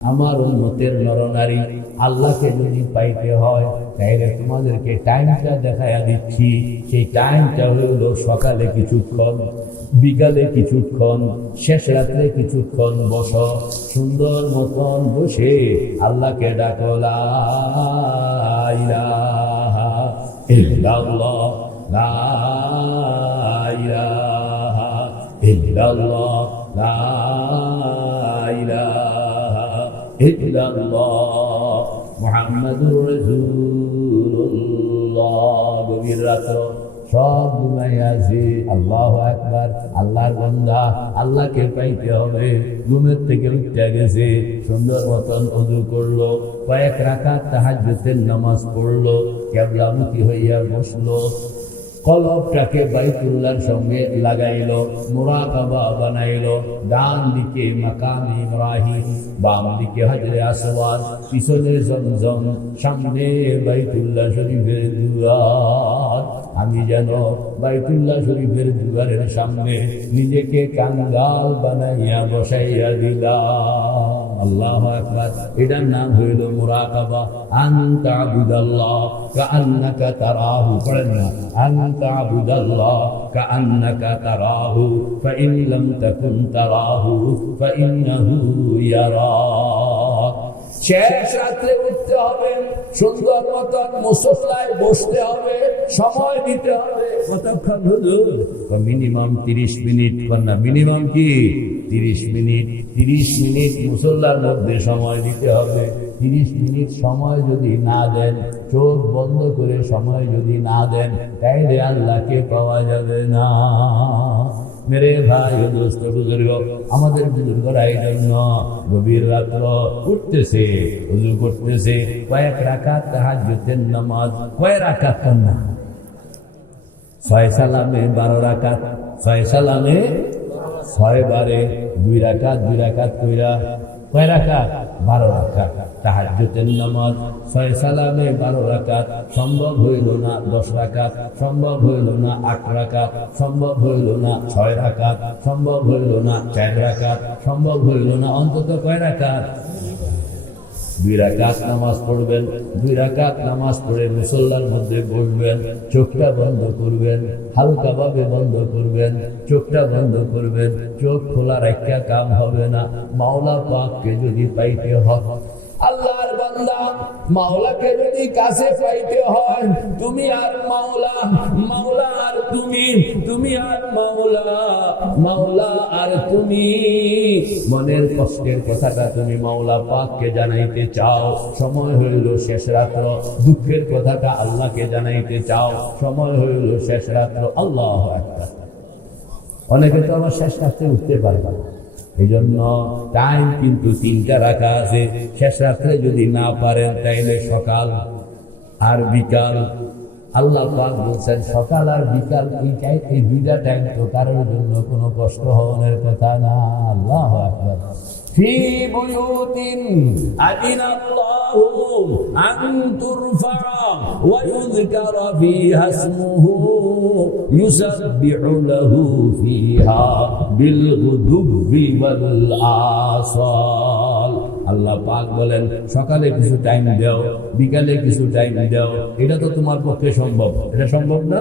আমার উম্মতের নরনারী আল্লাহকে যদি পাইতে হয় তাহলে তোমাদেরকে টাইমটা দেখাইয়া দিচ্ছি। সেই টাইমটা হইল সকালে কিছুক্ষণ, বিকালে কিছুক্ষণ, শেষ রাত্রে কিছুক্ষণ বসো, সুন্দর মতন বসে আল্লাহকে ডাকো, লা ইলাহা ইল্লাল্লাহ, লা ইলাহা ইল্লাল্লাহ, লা ইলাহা ইল্লাল্লাহ মুহাম্মাদুর রাসূলুল্লাহ। গভীর রাত্র সব ঘুমাইয়া আছে, আল্লাহু আকবার, আল্লাহর বান্দা আল্লাহকে পাইতে হবে। ঘুমের থেকে উঠে গেছে, সুন্দর মতন ওযু করলো, কয়েক রাকাত তাহাজ্জুদের নামাজ পড়লো, কিবলামুখী হইয়া বসলো, কলবটাকে বাইতুল্লাহর সঙ্গে লাগাইল, মুরাকাবা বানাইল। ডান দিকে মাকাম ইব্রাহিম, বাম দিকে হজরে আসওয়াদ, পিছনে জমজম, সামনে বাইতুল্লাহ শরীফের দুয়ার। আমি যেন বাইতুল্লাহ শরীফের দুয়ারের সামনে নিজেকে কাঙ্গাল বানাইয়া বসাইয়া দিলাম। আল্লাহু আকবার। এটার নাম হইল মুরাকাবা। আনতা আবুদাল্লাহ কাআন্নাকা তারাহু, পড়েন না, আনতা আবুদাল্লাহ কাআন্নাকা তারাহু ফাইন লাম তাকুন তারাহু ফাইন্নাহু ইয়ারাক। শেষ রাত্রে উঠতে হবে, সুন্দর মতন মুসল্লায় বসতে হবে, সময় দিতে হবে। কতক্ষণ হুজুর? Minimum 30 minute. না, মিনিমাম কি 30 মিনিট। 30 মিনিট মুসল্লার মধ্যে সময় দিতে হবে। 30 মিনিট সময় যদি না দেন, চোখ বন্ধ করে সময় যদি না দেন, তাইলে আল্লাহকে পাওয়া যাবে না। মেরে ভাই ও দোস্ত বুজুর্গ, আমাদের বুজুর্গরা এই জন্য গভীর রাত্র উঠতেছে, ওযু করতেছে, কয়েক রাকাত তাহাজ্জুদের নামাজ। কয় রাকাত? না, 6 সালামে 12 রাকাত, 6 সালামে 6 বারে 2 রাকাত, 2 রাকাত কইরা কয় রাকাত? 12 রাকাত তাহাজ্জুদের নামাজ। 6 সালামে 12 রাকাত সম্ভব হইল না, 10 রাকাত সম্ভব হইল না, 8 রাকাত সম্ভব হইল না, 6 রাকাত সম্ভব হইল না, 4 রাকাত সম্ভব হইল না, অন্তত কয় রাকাত? 2 রাকাত নামাজ পড়বেন। 2 রাকাত নামাজ পড়ে মুসল্লার মধ্যে বসবেন, চোখটা বন্ধ করবেন, হালকা ভাবে বন্ধ করবেন, চোখটা বন্ধ করবেন। চোখ খোলার একটা কাম হবে না। মাওলা পাককে যদি পাইতে হয়, আল্লাহর বান্দা মাওলাকে যদি কাছে পাইতে হয়, তুমি আর মাওলা, মাওলা আর তুমি, তুমি আর মাওলা, মাওলা আর তুমি। মনের কষ্টের কথাটা তুমি মাওলা পাককে জানাইতে চাও, সময় হইল শেষ রাত্র। দুঃখের কথাটা আল্লাহকে জানাইতে চাও, সময় হইল শেষ রাত্র। আল্লাহু আকবার। অনেকে তো আবার শেষ রাত্রে উঠতে পারবে না। এই জন্য টাইম কিন্তু 3টা রাখা আছে। শেষ রাত্রে যদি না পারেন তাইলে সকাল আর বিকাল। আল্লাহ পাক বলছেন সকাল আর বিকাল, এই 2টা টাইম তো কারোর জন্য কোনো কষ্ট হওয়ার কথা না। আল্লাহু আকবার। ফি বুয়ুতিন আযিনাল্লাহু আন তুরফা ওয়া ইউযকারা ফিহা ইসমুহু ইউসাব্বিহু লাহু ফিহা বিল গুদুবি ওয়াল আসাল। আল্লাহ পাক বলেন সকালে কিছু টাইম দাও, বিকালে কিছু টাইম দাও। এটা তো তোমার পক্ষে সম্ভব? এটা সম্ভব না।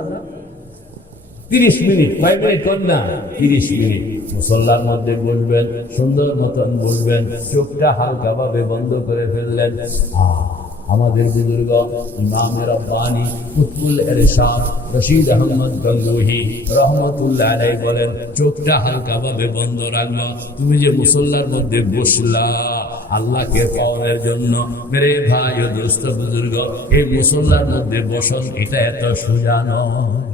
30 মিনিট, 5 মিনিট কম না, 30 মিনিট মুসল্লার মধ্যে বসবেন, সুন্দর মতন বসবেন, চোখটা হালকা ভাবে বন্ধ করে ফেললেন। আমাদের বুজুর্গ ইমাম রব্বানী কুতুবুল ইরশাদ রশিদ আহমদ গঙ্গোহী রহমতুল্লাহ আলাইহি বলেন চোখটা হালকা ভাবে বন্ধ রাখলো। তুমি যে মুসল্লার মধ্যে বসলা আল্লাহকে পাওয়ার জন্য, মেরে ভাই ও দোস্ত বুজুর্গ, এই মুসল্লার মধ্যে বসন এটা এত সোজা নয়।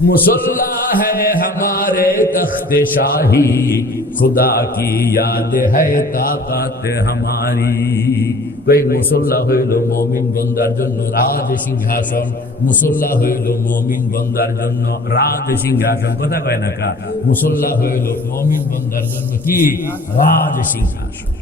मुसल्ला है हमारे तख्ते शाही, खुदा की याद है ताकत हमारी। कोई मुसल्ला হইল মুমিন বান্দার জন্য রাজ সিংহাসন। মুসল্লা হইল মুমিন বান্দার জন্য রাজ সিংহাসন। কথা কয় না কা? মুসল্লা হইল মুমিন বান্দার জন্য কি? রাজ সিংহাসন।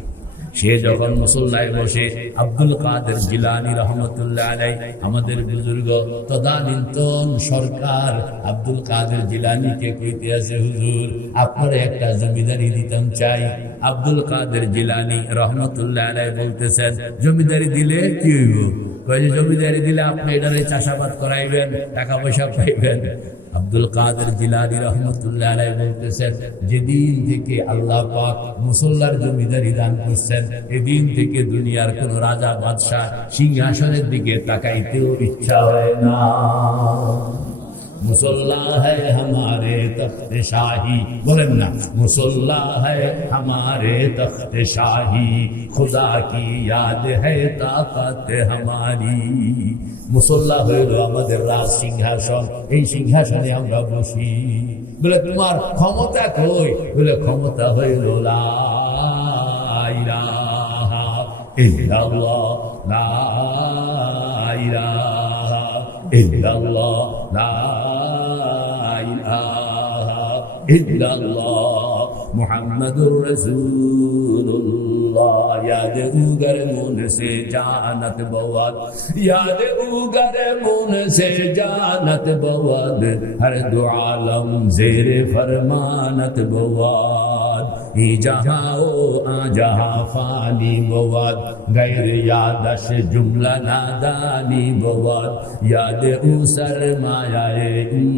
সে যখন মুসল্লায় বসে আব্দুল কাদের জিলানী রহমতুল্লাহ আলাইহি আমাদের বুজুর্গ তদানীন্তন সরকার আব্দুল কাদের জিলানীকে কইতে আছে, হুজুর আপনার একটা জমিদারি দিতাম চাই। আব্দুল কাদের জিলানী রহমতুল্লাহ আলাইহি বলতেছেন, জমিদারি দিলে কি হইব? কয় জমিদারি দিলে আপনি এটারে চাষাবাদ করাইবেন, টাকা পয়সা পাইবেন। আব্দুল কাদের জিলানী রহমতুল্লাহ আলাইহি বলতেছেন, যেদিন থেকে আল্লাহ পাক মুসল্লার জমিদারি দান করছেন, এদিন থেকে দুনিয়ার কোন রাজা বাদশাহ সিংহাসনের দিকে তাকাইতেও ইচ্ছা হয় না। মুসল্লা হ্যায় হামারে তখতে শাহী, বলেন না মুসল্লা হ্যায় হামারে তখতে শাহী, খুদা কি ইয়াদ হ্যায় তাকাত হামারি। মুসল্লা হইল আমাদের রাজ সিংহাসন, এই সিংহাসনে আমরা বসি। বলে তোমার ক্ষমতা কই? বলে ক্ষমতা হইল লা ইলাহা ইল্লাল্লাহ, লা ইলাহা ইল্লাল্লাহ, লা ইলাহা ইল্লাল্লাহ মুহাম্মাদুর রাসূলুল্লাহ। याद उगर मुन से जानत बवाद, याद उगर मुन से जानत बवाद, हर दो आलम जेर फरमानत बवाद। ई जहां ओ आ जहां फानी बवाद, गैर यादश जुमला नादानी बवाद। याद उ सरमाया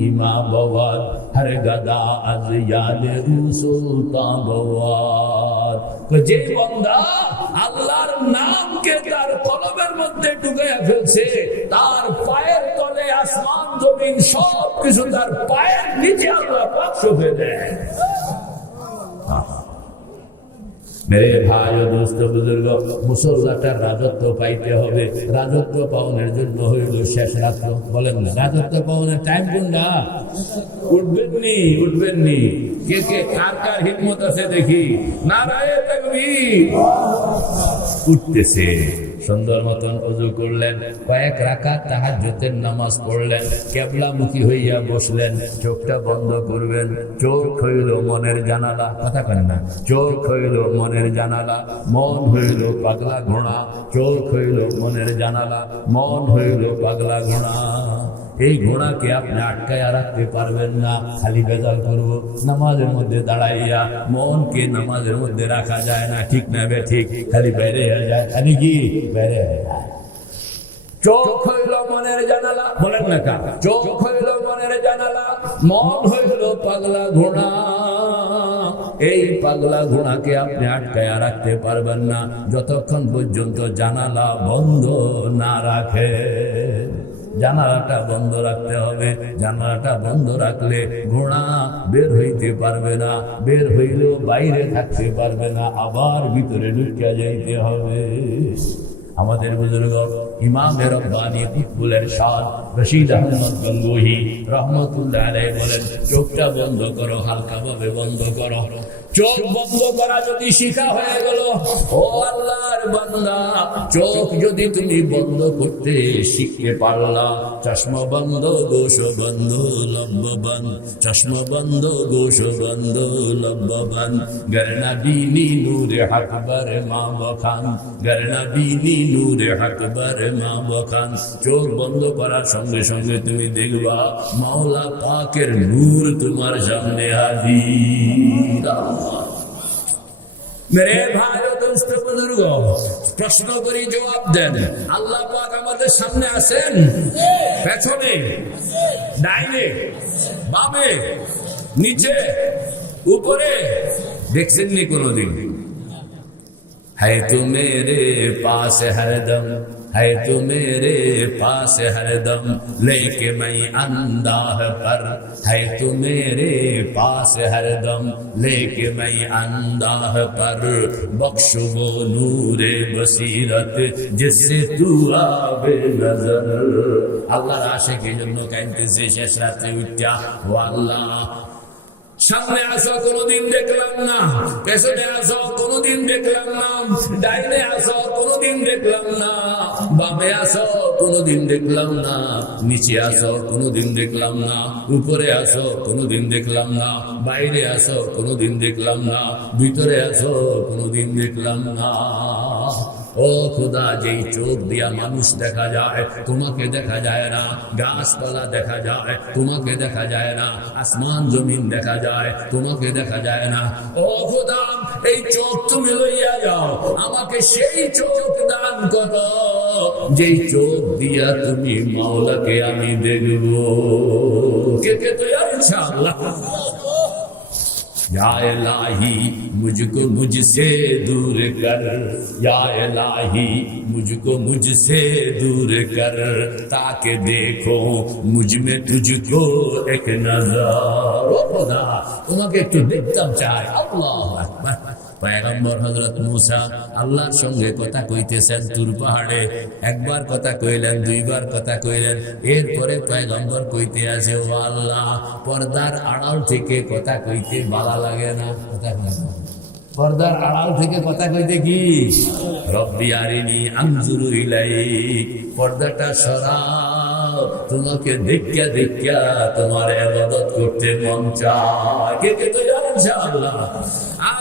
ईमा बवाद, हर गदा अज याद उ सुल्तान बवाद। যে বান্দা আল্লাহর নামকে তার কলবের মধ্যে ঢুকাইয়া ফেলছে, তার পায়ের তলে আসমান জমিন সব কিছু তার পায়ের নিচে আল্লাহ পাক সঁপে দেয়। মেরে ভাই ও দোস্ত বুজুর্গ, মুসল্লাটার রাজত্ব পাইতে হবে। রাজত্ব পাওয়ার জন্য হইল শেষ রাত্র। বলেন না রাজত্ব পাওয়ার টাইম কোনটা? উঠবেন নি কে কে কার কার হিম্মত আছে দেখি, নারায়ে তাকবীর। উঠতেছে, সুন্দর মতন ওযু করলেন, কয়েক রাকাত তাহাজ্জুদের নামাজ পড়লেন, কিবলামুখী হইয়া বসলেন। চোখটা বন্ধ করবেন, চোখ হইল মনের জানালা। কথা কেন না? চোখ হইল মনের জানালা, মন হইল পাগলা ঘোড়া। চোখ হইল মনের জানালা, মন হইল পাগলা ঘোড়া। এই ঘোড়াকে আপনি আটকায়া রাখতে পারবেন না, খালি বেজাল করব। নামাজের মধ্যে দাঁড়াইয়া মনকে নামাজের মধ্যে রাখা যায় না, ঠিক না বে ঠিক? খালি বেড়ে হয়ে যায়, খালি কি বেড়ে হয়ে যায়। চোখ হইল মনের জানালা, বলেন না কা? চোখ হইল মনের জানালা, মন হইল পাগলা ঘোড়া। এই পাগলা ঘোড়াকে আপনি আটকায়া রাখতে পারবেন না যতক্ষণ পর্যন্ত জানালা বন্ধ না রাখে। জানালাটা বন্ধ রাখতে হবে। জানালাটা বন্ধ রাখলে ঘোড়া বের হইতে পারবে না, বের হইলেও বাইরে থাকতে পারবে না, আবার ভিতরে ঢুকিয়া যাইতে হবে। আমাদের বুজুর্গ ইমামে রব্বানী কুতুবুলের শান রশিদ আহমদ গঙ্গোহী রহমতুল্লাহ আলাইহি বলেন, চোখটা বন্ধ করো, হালকা ভাবে বন্ধ করো। চোখ বন্ধ করা যদি শিখা হয়ে গেল, ও আল্লাহর বান্দা, চোখ যদি তুমি বন্ধ করতে শিখতে পারলা, চশমা বন্ধ গোশ বন্ধ লব্ববান, চশমা বন্ধ গোশ বন্ধ লব্ববান, গরনা বিনি নূরে আকবার মা বখান, গরনা বিনি নূরে আকবার মা বখান। চোখ বন্ধ করার সঙ্গে সঙ্গে তুমি দেখবা মাওলা পাকের নূর তোমার সামনে হাজির। মেরে ভাই ও দোস্ত বুজুর্গ, প্রশ্ন করি, জবাব দেন। আল্লাহ পাক আমাদের সামনে আছেন? পেছনে, ডাইনে, বামে, নিচে, উপরে? দেখছেননি কোনদিন? है तू मेरे पास हरदम, है तू मेरे पास हरदम, लेके मैं अंदाह पर, है तू मेरे पास हरदम, लेके मैं अंदाह पर, बख्श वो नूरे बसीरत जिससे तू आवे नजर। আল্লাহর আশিকের জন্য কাঁদতেছে শেষ রাতে উঠা, ও আল্লাহ সামনে আসো কোনোদিন দেখলাম না, পেছনে আসো কোনোদিন দেখলাম না, ডাইনে আসো কোনোদিন দেখলাম না, বামে আসো কোনোদিন দেখলাম না, নিচে আসো কোনোদিন দেখলাম না, উপরে আসো কোনোদিন দেখলাম না, বাইরে আসো কোনোদিন দেখলাম না, ভিতরে আসো কোনোদিন দেখলাম না। ও খোদা, যেই চোখ দিয়া মানুষ দেখা যায় তোমাকে দেখা যায় না, গাছপালা দেখা যায় তোমাকে দেখা যায় না, আসমান জমিন দেখা যায় তোমাকে দেখা যায় না। ও খোদা, এই চোখ তুমি লইয়া যাও, আমাকে সেই চোখ দান করো যেই চোখ দিয়া তুমি মাওলাকে আমি দেখব। কে কে তো ইনশাআল্লাহ। या इलाही मुझको मुझसे दूर कर, या इलाही मुझको मुझसे दूर कर, ताकि देखो मुझ में तुझको एक नजर। ओ खुदा, তোমাকে একটু দেখতাম চাই। আল্লাহু আকবার। পয়গম্বর হযরত মূসা আল্লাহর সঙ্গে কথা কইতেছেন তুর পাহাড়ে। একবার কথা কইলেন, দুইবার কথা কইলেন, এরপরে পয়গম্বর কইতে আছে, ও আল্লাহ, পর্দার আড়াল থেকে কথা কইতে ভালো লাগে না। কথা পর্দার আড়াল থেকে কথা কইতে কি? রব্বি আরিনি আনজুরু ইলাইক। পর্দাটা সরাও, তোমাকে দেখিয়া দেখিয়া তোমার ইবাদত করতে মন চায়। কে কে তো ইনশাআল্লাহ।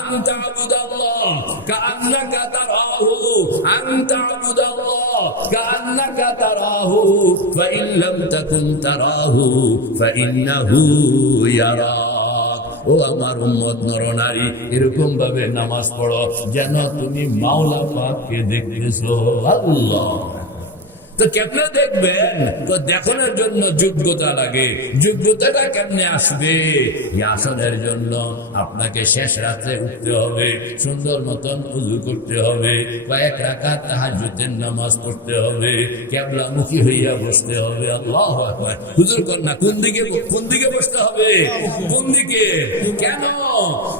أن تعبد الله كأنك تراه، أن تعبد الله كأنك تراه، فإن لم تكن تراه فإنه يراك। ও আমার উম্মত নরনারী, এরকম ভাবে নামাজ পড়ো যেন তুমি মাওলা পাককে দেখতেছো। আল্লাহ। তো কেমনে দেখবেন? তো দেখানোর জন্য যোগ্যতা লাগে। যোগ্যতাটা কেমনে আসবে? আসনের জন্য আপনাকে শেষ রাত্রে উঠতে হবে, সুন্দর মতন উযু করতে হবে, কয়েক রাকাত তাহাজ্জুদের নামাজ পড়তে হবে, কিবলামুখী হইয়া বসতে হবে। আল্লাহু আকবার। হুজুর কন্যা কোন দিকে বসতে হবে? কোন দিকে? কেন?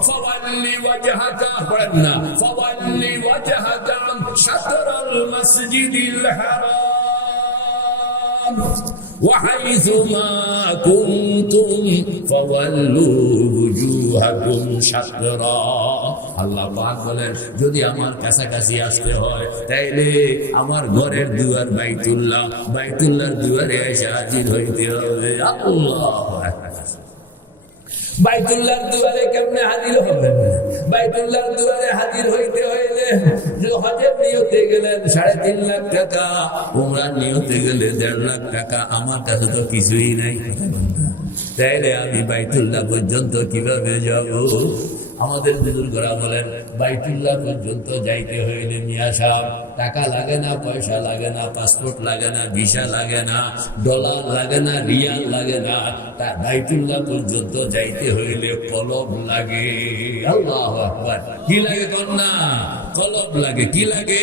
ফাওয়াল্লি ওয়াজহাকা, পড়েন না, ফাওয়াল্লি ওয়াজহাকা শাতরাল মাসজিদিল হারাম وحيث ما كنتم فولوا وجوهكم شطرا। আল্লাহ পাক বলেন, যদি আমার কাছাকাছি আসতে হয় তাইলে আমার ঘরের দুয়ার বাইতুল্লাহ, বাইতুল্লাহর দুয়ারে এসে হাজির হইতে হবে। আল্লাহু আকবার। বাইতুল্লাহর দুয়ারে কেমনে হাজির হবেন? বাইতুল্লাহর দুয়ারে হাজির হইতে হইলে হজের নিয়তে গেলেন 3.5 লাখ টাকা, উমরার নিয়তে গেলে 1.5 লাখ টাকা। আমার কাছে তো কিছুই নাই, তাইলে আমি বাইতুল্লাহ পর্যন্ত কিভাবে যাব? আমাদের বুজুর্গরা বলেন, বাইতুল্লাহ পর্যন্ত যাইতে হইলে মিয়া সাহেব টাকা লাগে না, পয়সা লাগে না, পাসপোর্ট লাগে না, ভিসা লাগে না, ডলার লাগে না, রিয়াল লাগে না। বাইতুল্লাহ পর্যন্ত যাইতে হইলে কলব লাগে। আল্লাহু আকবার। কি লাগে কন্যা? কলব লাগে। কি লাগে?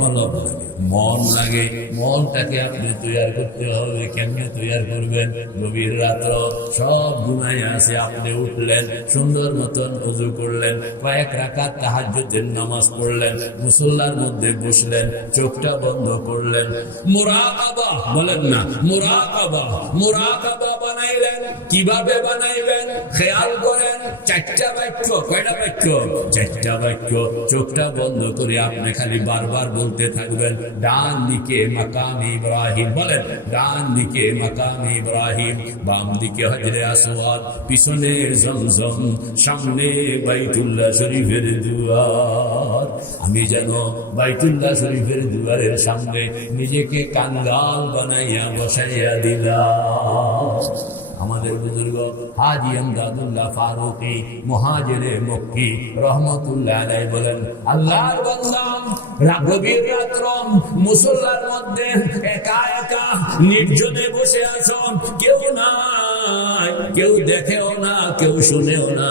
কলব লাগে। মন লাগে। মনটাকে আপনি তৈরি করতে হবে। কেমনে তৈরি করবেন? গভীর রাত্র সব ঘুমাই আছে, আপনি উঠলেন, সুন্দর মতন ওযু করলেন, কয়েক রাকাত তাহাজ্জুদের নামাজ পড়লেন, মুসল্লার মধ্যে বসলেন, চোখটা বন্ধ করলেন, মুরাকাবা বলেন না, মুরাকাবা। মুরাকাবা বানাইলেন। কিভাবে বানাইবেন? খেয়াল করেন। 4টা বাক্য। কয়টা বাক্য? 4টা বাক্য। চোখটা বন্ধ করে আপনি খালি বারবার বলতে থাকবেন, ডান দিকে মাকাম ইব্রাহিম। বলেন, ডান দিকে মাকাম ইব্রাহিম, বাম দিকে হজরে আসওয়াদ, পিছনে জমজম, সামনে বাইতুল্লাহ শরীফের দুয়ার। আমি যেন বাইতুল্লাহ শরীফের দুয়ারের সামনে নিজেকে কাঙ্গাল বানাইয়া বসাইয়া দিলাম। আমাদের বুজুর্গ হাজী আমদাদুল্লাহ ফারুকী মুহাজিরে মক্কি রহমাতুল্লাহ আলাইহি বলেন, আল্লাহর বান্দা গভীর রাত্র মুসল্লার মধ্যে একা একা নির্জনে বসে আছো, কেউ নাই, কেউ দেখেও না, কেউ শুনেও না।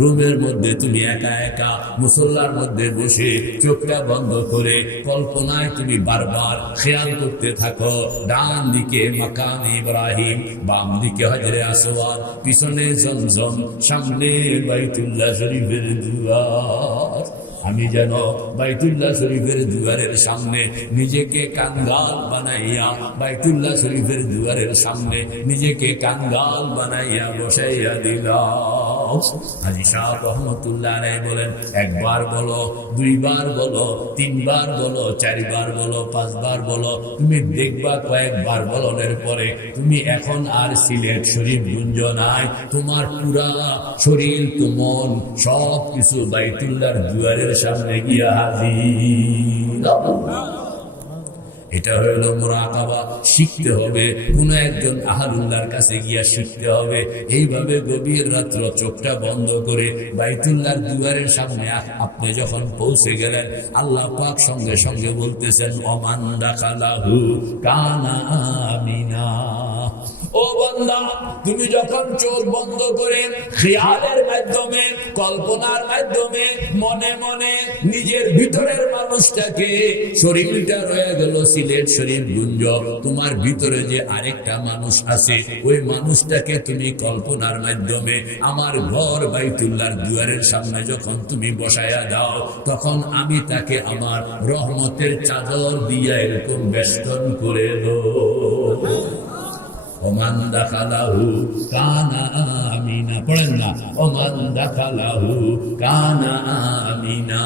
রুমের মধ্যে তুমি একা একা মুসল্লার মধ্যে বসে চোখটা বন্ধ করে কল্পনায় তুমি বারবার খেয়াল করতে থাকো, ডান দিকে মাকাম ইব্রাহিম, বাম দিকে হজরে আসওয়াদ, পিছনে জমজম, সামনে বাইতুল্লাহ শরীফের দুয়ার। আমি যেন বাইতুল্লাহ শরীফের দুয়ারের সামনে নিজেকে কাঙ্গাল বানাইয়া, বাইতুল্লাহ শরীফের দুয়ারের সামনে নিজেকে কাঙ্গাল বানাইয়া বসাইয়া দিলাম। হাজী সাহেব রহমতুল্লাহ আলাইহি বলেন, একবার বলো, দুইবার বলো, তিনবার বলো, চারবার বলো, পাঁচবার বলো, তুমি দেখবা কয়েকবার বলনের পরে তুমি এখন আর সিলেট শরীফ গুঞ্জ নাই, তোমার পুরা শরীর তো মন সব কিছু বাইতুল্লাহর দুয়ারের সামনে গিয়া হাজির। এটা হইল মুরাকাবা। শিখতে হবে, কোন একজন আহলুল্লাহর কাছে গিয়া শিখতে হবে। এইভাবে গভীর রাত্র চোখটা বন্ধ করে বাইতুল্লাহর দুয়ারের সামনে আপনি যখন পৌঁছে গেলেন, আল্লাহ পাক সঙ্গে সঙ্গে বলতেছেন, ওমান দাখালাহু কানা আমিনা। ও বান্দা, তুমি যখন চোখ বন্ধ করে খেয়ালের মাধ্যমে, কল্পনার মাধ্যমে মনে মনে নিজের ভিতরের মানুষটাকে, শরীরটা রয়ে গেল সিলেট শরীফ গুঞ্জ, তোমার ভিতরে যে আরেকটা মানুষ আছে, ওই মানুষটাকে তুমি কল্পনার মাধ্যমে আমার ঘর বাইতুল্লাহর দুয়ারের সামনে যখন তুমি বসায়া দাও, তখন আমি তাকে আমার রহমতের চাদর দিয়া এরকম বেষ্টন করে দেব। ওমান দাখালাহু কানা আমিনা। পড়েন না, ওমান দাখালাহু কানা আমিনা।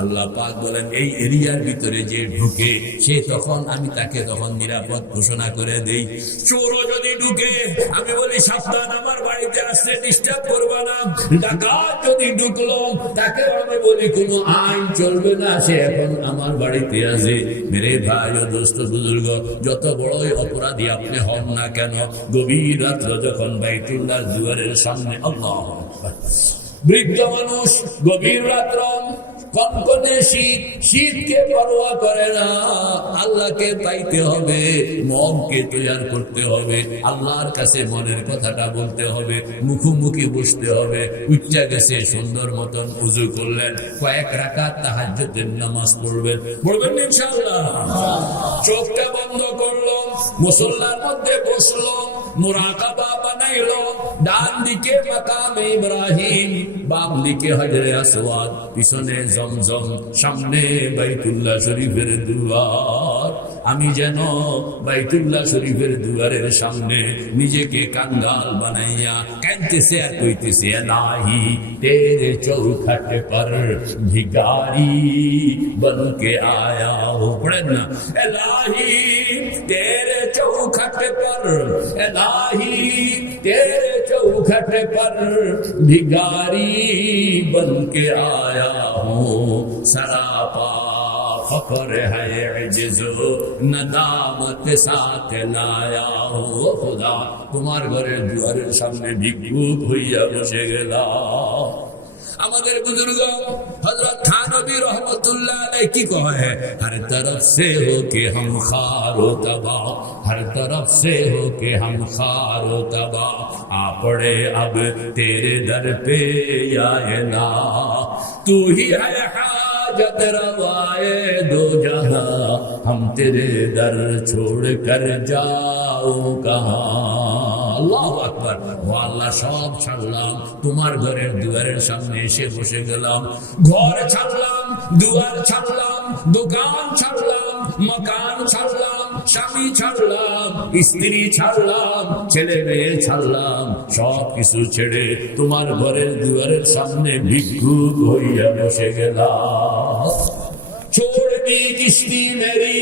আল্লাহ পাক বলেন, এই এরিয়ার ভিতরে যে ঢুকে সে তখন আমি তাকে তখন নিরাপদ ঘোষণা করে দেই। চোরও যদি ঢুকে আমি বলি, সাবধান, আমার বাড়িতে আসতে ডিস্টার্ব করবা না। ডাকাত যদি ঢুকলো তাকে আমি বলি, কোনো আইন চলবে না, সে এখন আমার বাড়িতে আছে। মেরে ভাই ও দোস্ত বুজুর্গ, যত বড়ই অপরাধী আপনি হন না কেন, গভীর রাত্র যখন বাইতুল্লাহর দুয়ারের সামনে, আল্লাহু আকবার, বৃদ্ধ মানুষ, গভীর রাত্র, কনকনে শীত, শীতকে পরোয়া করে না, আল্লাহকে পাইতে হবে, মনকে তৈরি করতে হবে, আল্লাহর কাছে মনের কথাটা বলতে হবে, মুখোমুখি বসতে হবে। উচ্চা গেছে, সুন্দর মতন উযু করলেন, কয়েক রাকাত তাহাজ্জুদের নামাজ পড়বেন ইনশাআল্লাহ। চোখটা বন্ধ করলো, মুসল্লার মধ্যে বসলো, মুরাকাবা বানাইলো। ডান দিকে মাকামে ইব্রাহিম, বাম দিকে হাজরে আসওয়াদ, পিছনে জমজম, সামনে বাইতুল্লাহ শরীফের দুয়ার। আমি যেন বাইতুল্লাহ শরীফের দুয়ারের সামনে নিজেকে কাঙ্গাল বানাইয়া কাঁদতেছে আর কইতেছে, এলাহি তেরে চৌখট পর ভিখারি বনকে আয়া হো। পড়েন না, এলাহি তেরে চৌখট পর, এলাহি तेरे चौखट पर भिखारी बन के आया हूँ, सरापा फकर है अजिज़ो नदामत साथ लाया हूँ। खुदा তোমার ঘরের দুয়ারের সামনে ভিক্ষুক হইয়া বসে গেলাম। আমাদের বুজুর্গ হযরত থানবী রহমতুল্লাহ আলাইহি কি কহে, हर तरफ से हो के हम खारो तबा, हर तरफ से हो के हम खारो तबा, आ पड़े अब तेरे दर पे या इला, तू ही है हाजत रवाए दो जहां, हम तेरे दर छोड़ कर जाओ कहां। আল্লাহু আকবার। ও আল্লাহ, সব ছাড়লাম, তোমার ঘরের দুয়ারের সামনে এসে বসে গেলাম। ঘর ছাড়লাম, দুয়ার ছাড়লাম, দোকান ছাড়লাম, মকান ছাড়লাম, স্বামী ছাড়লাম, স্ত্রী ছাড়লাম, ছেলে মেয়ে ছাড়লাম, সব কিছু ছেড়ে তোমার ঘরের দুয়ারের সামনে ভিক্ষুক হইয়া বসে গেলাম। छोड़ दी किश्ती मेरी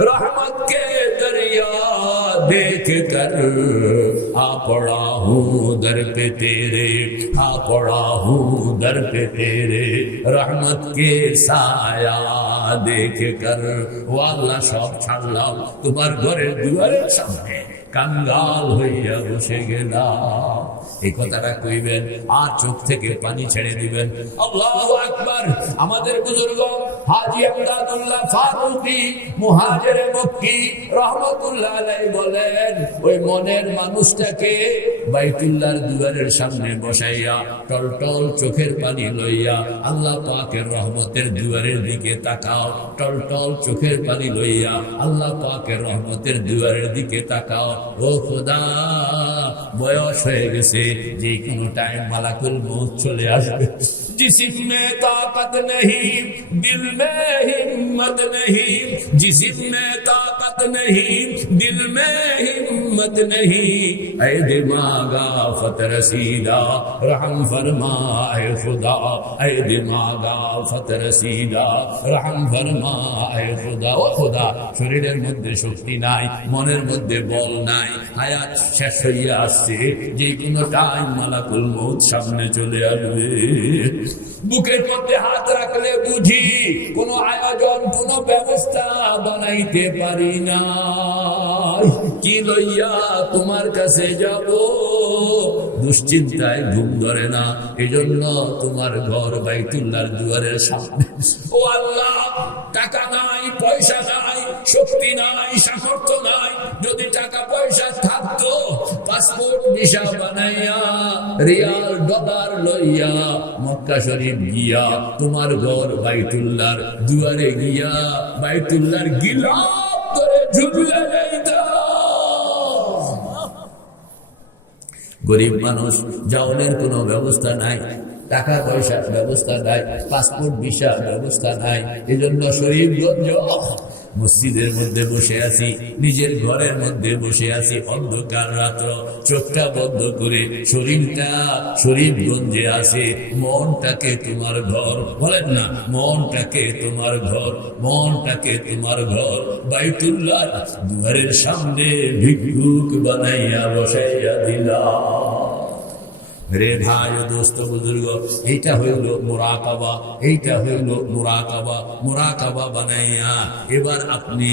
रहमत के दरिया देख कर, आ पड़ा हूँ दर पे तेरे, आ पड़ा हूँ दर पे तेरे, रहमत के साया देख कर। ও আল্লাহ, সব ছাড়লাম, তোমার ঘরের দুয়ারের সামনে কাঙ্গাল হইয়া বসে গেলাম। এই কথাটা কইবেন আর চোখ থেকে পানি ছেড়ে দিবেন। আল্লাহু আকবার। আমাদের বুজুর্গ হাজী আমদাদুল্লাহ ফারুকী মুহাজিরে মক্কি রহমাতুল্লাহ আলাইহি বলেন, ওই মনের মানুষটাকে বাইতুল্লাহর দুয়ারের সামনে বসাইয়া টলটল চোখের পানি লইয়া আল্লাহ পাকের রহমতের দুয়ারের দিকে তাকাও, টলটল চোখের পানি লইয়া আল্লাহ পাকের রহমতের দুয়ারের দিকে তাকাও। ও খোদা, বয়স হয়ে গেছে, যে কোনো টাইম মালাকুল মউত চলে আসবে। जिस्म में ताकत नहीं, दिल में हिम्मत नहीं, जिस्म में ताकत ताकत नहीं, दिल में हिम्मत नहीं, ऐ दिमागा फत रसीदा रहम फरमा ऐ खुदा, ऐ दिमागा फत रसीदा रहम फरमा ऐ खुदा। ও খোদা, শরীরের মধ্যে শক্তি নাই, মনের মধ্যে বল নাই, হায়াত শেষ হইয়া আসছে, যে কোনো টাইম মালাকুল মউত সামনে চলে আসবে। বুকের মধ্যে হাত রাখলে বুঝি কোন আয়োজন, কোন ব্যবস্থা বানাইতে পারি না। কি লইয়া তোমার কাছে যাব, দুশ্চিন্তায় ঘুম ধরে না, এজন্য তোমার ঘর বাইতুল্লাহর দুয়ারের সামনে। ও আল্লাহ, টাকা নাই, পয়সা নাই, শক্তি নাই, সামর্থ্য নাই, যদি টাকা পয়সা থাকতো পাসপোর্ট ভিসা বানাইয়া রিয়াল ডলার লইয়া মক্কা শরীফ গিয়া তোমার ঘর বাইতুল্লাহর দুয়ারে গিয়া বাইতুল্লাহর গিলাফ করে ঝুলিয়ে যাইতাম। গরিব মানুষ, যাওয়ার কোনো ব্যবস্থা নাই, টাকা পয়সার ব্যবস্থা নাই, পাসপোর্ট ভিসা ব্যবস্থা নাই, এজন্য শরীফগঞ্জ মসজিদের মধ্যে বসে আছি, নিজের ঘরের মধ্যে বসে আছি, অন্ধকার রাত্র, চোখটা বন্ধ করে শরীরটা শরীফগঞ্জে আছে, মনটাকে তোমার ঘর, বলেন না, মনটাকে তোমার ঘর, মনটাকে তোমার ঘর বাইতুল্লাহ দুয়ারের সামনে ভিক্ষুক বানাইয়া বসাইয়া দিলাম। রে ভাই ও দোস্ত বুজুর্গ, এইটা হইল মুরাকাবা, এইটা হইল মুরাকাবা। মুরাকাবা বানাইয়া এবার আপনি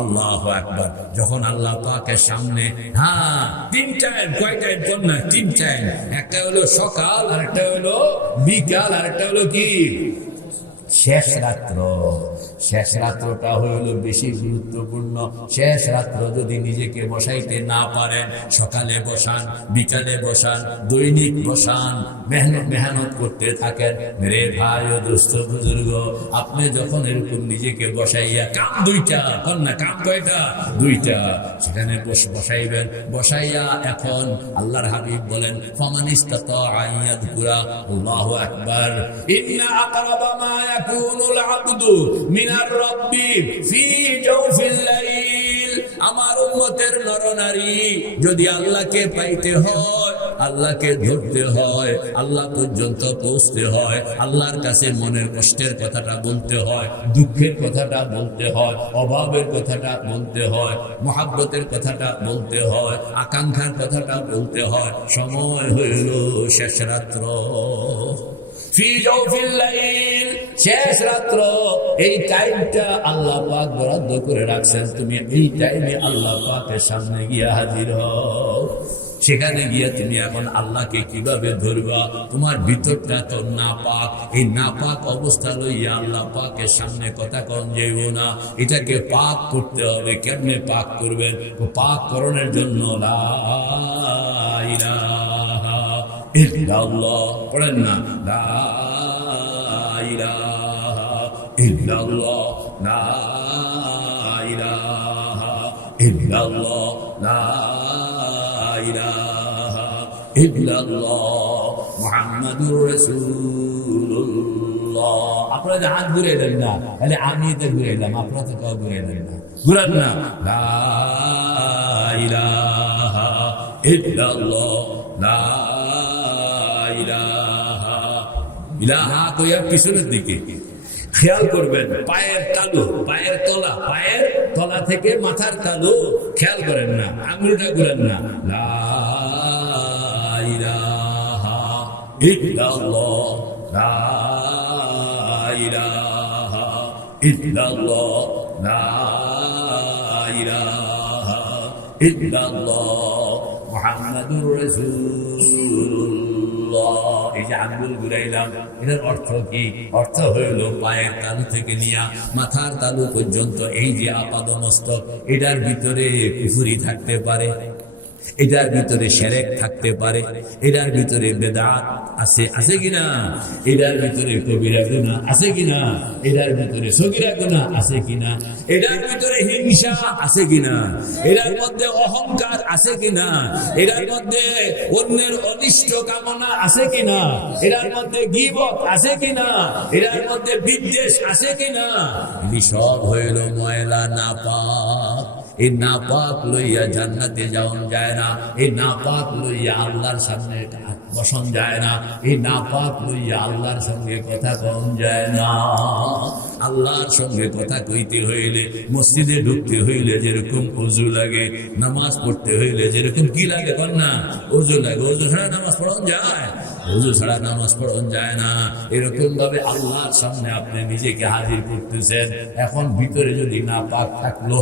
আল্লাহু আকবার, যখন আল্লাহ পাকের সামনে, হ্যাঁ 3 টাইম, কয় টাইম কোন না, 3 টাইম, একটা হলো সকাল, আরেকটা হলো বিকাল, আরেকটা হলো কি শেষ রাত্র। শেষ রাত্রটা হইল বেশি গুরুত্বপূর্ণ। শেষ রাত্র যদি নিজেকে বসাইতে না পারেন, সকালে বসান, বিকালে বসান, দৈনিক বসান, মেহনত করতে থাকেন। রে ভাই ও দোস্ত বুজুর্গ, আপনি যখন এরকম নিজেকে বসাইয়া, কাম 2টা, কন্যা কাম কয়টা, 2টা, সেখানে বসাইবেন। বসাইয়া এখন আল্লাহর হাবিব বলেন, ফামান ইসতাতা আন ইয়াযকুরা আল্লাহু আকবার, ইন্না আকরাবা মা ইয়াকুনুল আবদু মিনার রাব্বি ফি জাওফিল লাইল। আমার উম্মতের নরনারী যদি আল্লাহকে পাইতে হয়, আল্লাহকে ধরতে হয়, আল্লাহ পর্যন্ত পৌঁছতে হয়, আল্লাহর কাছে মনের কষ্টের কথাটা বলতে হয়, দুঃখের কথাটা বলতে হয়, অভাবের কথাটা বলতে হয়, মহাব্বতের কথাটা বলতে হয়, আকাঙ্ক্ষার কথাটা বলতে হয়, সময় হইল শেষ রাত্র। ফি জাওফিল লাইল, শেষ রাত্র, এই টাইমটা আল্লাহ পাক বরাদ্দ করে রাখছেন। তুমি এই টাইমে আল্লাহ পাকের সামনে গিয়া হাজির হও। সেখানে গিয়ে তুমি এখন আল্লাহকে কিভাবে ধরবা? তোমার ভিতরটা তো নাপাক, এই নাপাক অবস্থা লইয়া আল্লাহ পাকের সামনে কথা কন যাইব না, এটাকে পাক করতে হবে। কেমনে পাক করবেন? পাক করণের জন্য লা ইলাহা ইল্লাল্লাহ পড়েন না, লা ইলাহা ইল্লাল্লাহ, লা ইলাহা ইল্লাল্লাহ, লা ইলাহা ইল্লাল্লাহ মুহাম্মাদুর রাসূলুল্লাহ। আপনারা যে হাত ঘুরে দেন না, তাহলে আমি এদের ঘুরে এলাম, আপনারা তো কেউ ঘুরে দেন না, ঘুরান না। লা ইলাহা ইল্লাল্লাহ, লা ইলাহা, ইলাহা কইয়া পিছনের দিকে খেয়াল করবেন, পায়ের তালু, পায়ের তলা, পায়ের তলা থেকে মাথার তালু খেয়াল করেন না, আঙুলটা ঘুরেন না। লা ইলাহা ইল্লাল্লাহ, লা ইলাহা ইল্লাল্লাহ, লা ইলাহা ইল্লাল্লাহ মুহাম্মাদুর রাসূলুল্লাহ। এই যে আঙ্গুল ঘুরাইলাম, এটার অর্থ কি? অর্থ হইল পায়ের তালু থেকে নিয়ে মাথার তালু পর্যন্ত এই যে আপাদ মস্তক, এটার ভিতরে কুফরি থাকতে পারে, এটার ভিতরে শিরক থাকতে পারে, এটার ভিতরে বেদাত আছে কিনা, এটার ভিতরে কবিরা গুনাহ আছে কিনা, এটার ভিতরে সগীরা গুনাহ আছে কিনা, এটার ভিতরে হিংসা আছে কিনা, এটার মধ্যে অহংকার আছে কিনা, এটার মধ্যে অন্যের অনিষ্ট কামনা আছে কিনা, এটার মধ্যে গীবত আছে কিনা, এটার মধ্যে বিদ্বেষ আছে কিনা। এটি সব হইল ময়লা নাপাক। এই নাপাক লইয়া জান্নাতে যাওয়া যায় না, এই নাপাক লইয়া আল্লাহর সামনে বসন যায় না, এই নাপাক লইয়া আল্লাহর সঙ্গে কথা কম যায় না। আল্লাহর সঙ্গে কথা কইতে হইলে, মসজিদে ঢুকতে হইলে যেরকম ওযু লাগে, নামাজ পড়তে হইলে যেরকম কি লাগে বল না, ওযু লাগে। ওযু ছাড়া নামাজ পড়ানো যায়? ওযু ছাড়া নামাজ পড়ানো যায় না। এরকম ভাবে আল্লাহর সামনে আপনি নিজেকে হাজির করতেছেন। এখন ভিতরে যদি নাপাক থাকলো,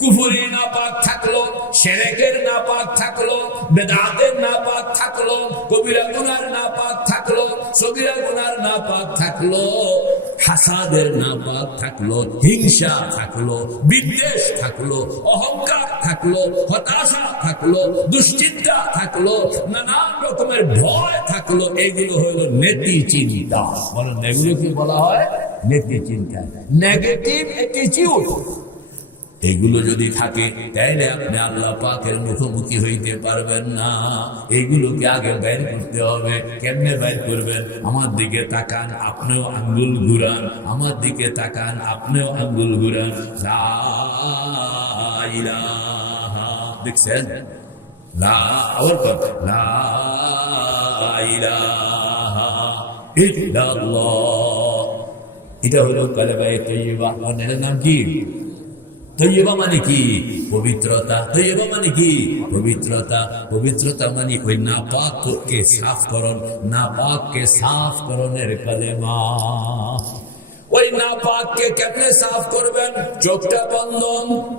কুফরি নাপাক থাকলো, শিরকের নাপাক থাকলো, বেদাতের নাপাক থাকলো, কবিরা গুনার নাপাক থাকলো, সগীরা গুনার নাপাক থাকলো, হাসাদের নাপাক থাকলো, হিংসা থাকলো, বিদ্বেষ থাকলো, অহংকার থাকলো, হতাশা থাকলো, দুশ্চিন্তা থাকলো, নানান রকমের ভয় থাকলো, এগুলো হলো নেতি চিন্তা। বলেন এগুলো কি বলা হয়? নেতি চিন্তা, নেগেটিভ অ্যাটিটিউড। এগুলো যদি থাকে তাহলে আপনি আল্লাহ পাকের মুখোমুখি হইতে পারবেন না। এইগুলোকে আগে বাইর করতে হবে। কেমনে বাইর করবেন? আমার দিকে তাকান, আপনিও আঙ্গুল ঘুরান, আমার দিকে তাকান, আপনিও আঙ্গুল ঘুরান। লা ইলাহা, দেখছেন? লা ইলাহা ইল্লাল্লাহ, এটা হলো কালেমায়ে তাইয়্যিবা। এর নাম কি? তৈয়বা মানে কি? পবিত্রতা। তৈয়বা মানে কি? পবিত্রতা। পবিত্রতা মানে ওই নাপাককে সাফ করণ, নাপাককে সাফ করণের কালেমা। ওই নাপাককে কেমনে সাফ করবেন? চোখটা বন্ধ,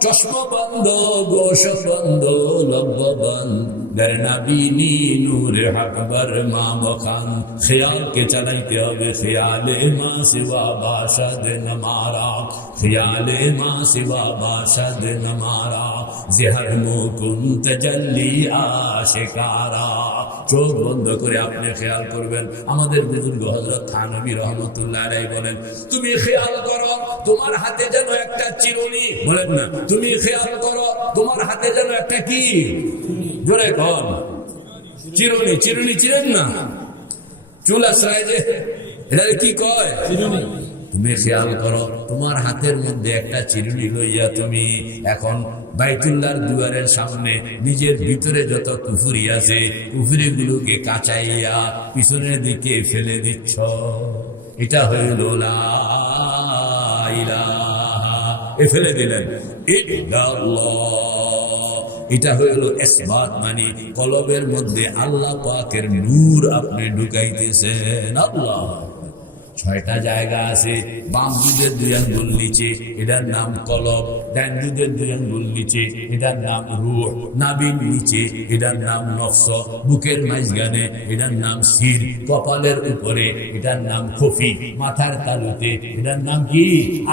চশমা বন্ধ, গোশ বন্ধ, লব্ব বন্ধ, দরনাবিনী নূরে আকবর মা বখান। খেয়ালকে চালাইতে হবে, খেয়ালে মা সিওয়া বাশাদ নমারা, খেয়ালে মা সিওয়া বাশাদ নমারা, জিহর মুকুন তজল্লি আশিকারা। চোখ বন্ধ করে আপনি খেয়াল করবেন। আমাদের বুজুর্গ হযরত থানভী রহমাতুল্লাহ আলাইহি বলেন, তুমি খেয়াল করো তোমার হাতে যেন একটা চিরুনি, বলেন না, তুমি খেয়াল করো তোমার হাতে যেন একটা কি, জোরে কর, চিরুনি। চিরুনি চিনেন না? চুল আশ্রয় যে, এটা কি কয়? চিরুনি। তুমি খেয়াল করো তোমার হাতের মধ্যে একটা চিরুনি লইয়া তুমি এখন বাইতুল্লাহর দুয়ারের সামনে নিজের ভিতরে যত কুফরি আছে, কুফরি গুলোকে কাচাইয়া পিছনের দিকে ফেলে দিচ্ছ। এটা হইল লা ইলাহা, ফেলে দিলেন ইল্লাল্লাহ। এটা হইল ইসবাত, মানে কলবের মধ্যে আল্লাহ পাকের নূর আপনি ঢুকাইতেছেন। আল্লাহ, 6টা জায়গা আছে। বাম দুধের 2 আঙ্গুল নিচে, এটার নাম কলব। ডান দুধের 2 আঙ্গুল নিচে, এটার নাম রূহ। নাভির নিচে, এটার নাম নফস। বুকের মাঝখানে, এটার নাম শির। কপালের উপরে, এটার নাম খফি। মাথার তালুতে, এটার নাম কি?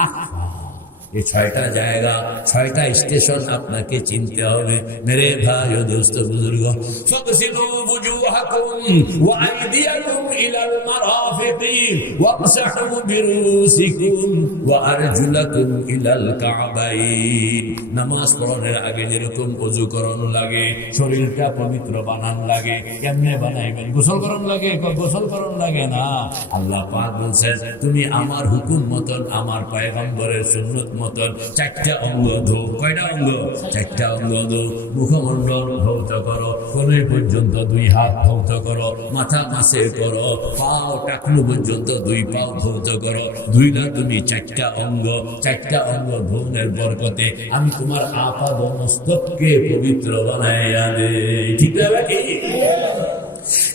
আখা। এই 6টা জায়গা, 6টা স্টেশন আপনাকে চিনতে হবে মেরে ভাই ও দোস্ত বুজুর্গ। ফাগসিলু বুজুহাকুম ওয়া আইদিয়াকুম ইলাল মারাফিকি ওয়ামসাহু বিরুসিকুম ওয়া আরজুলাকুম ইলাল কাবাইন। নামাজ পড়ার আগে যেরকম ওযু করণ লাগে, শরীরটা পবিত্র বানান লাগে। কেমনে বানাইবেন? গোসল করণ লাগে? গোসল করণ লাগে না। আল্লাহ পাক বলেন, তুমি আমার হুকুম মতন, আমার পয়গম্বরের সুন্নাত মতন 4টা অঙ্গ ধো। কয়টা অঙ্গ? 4টা অঙ্গ ধো। মুখমণ্ডল ধৌত করো, কোণে পর্যন্ত 2 হাত ধৌত করো, মাথা পাশে করো, পাও টাকলু পর্যন্ত 2 পাও ধৌত করো। ধুইলা তুমি 4টা অঙ্গ। 4টা অঙ্গ ধৌনের বরকতে আমি তোমার আপাদ মস্তককে পবিত্র বানাইয়া দেই। ঠিক না ভাই?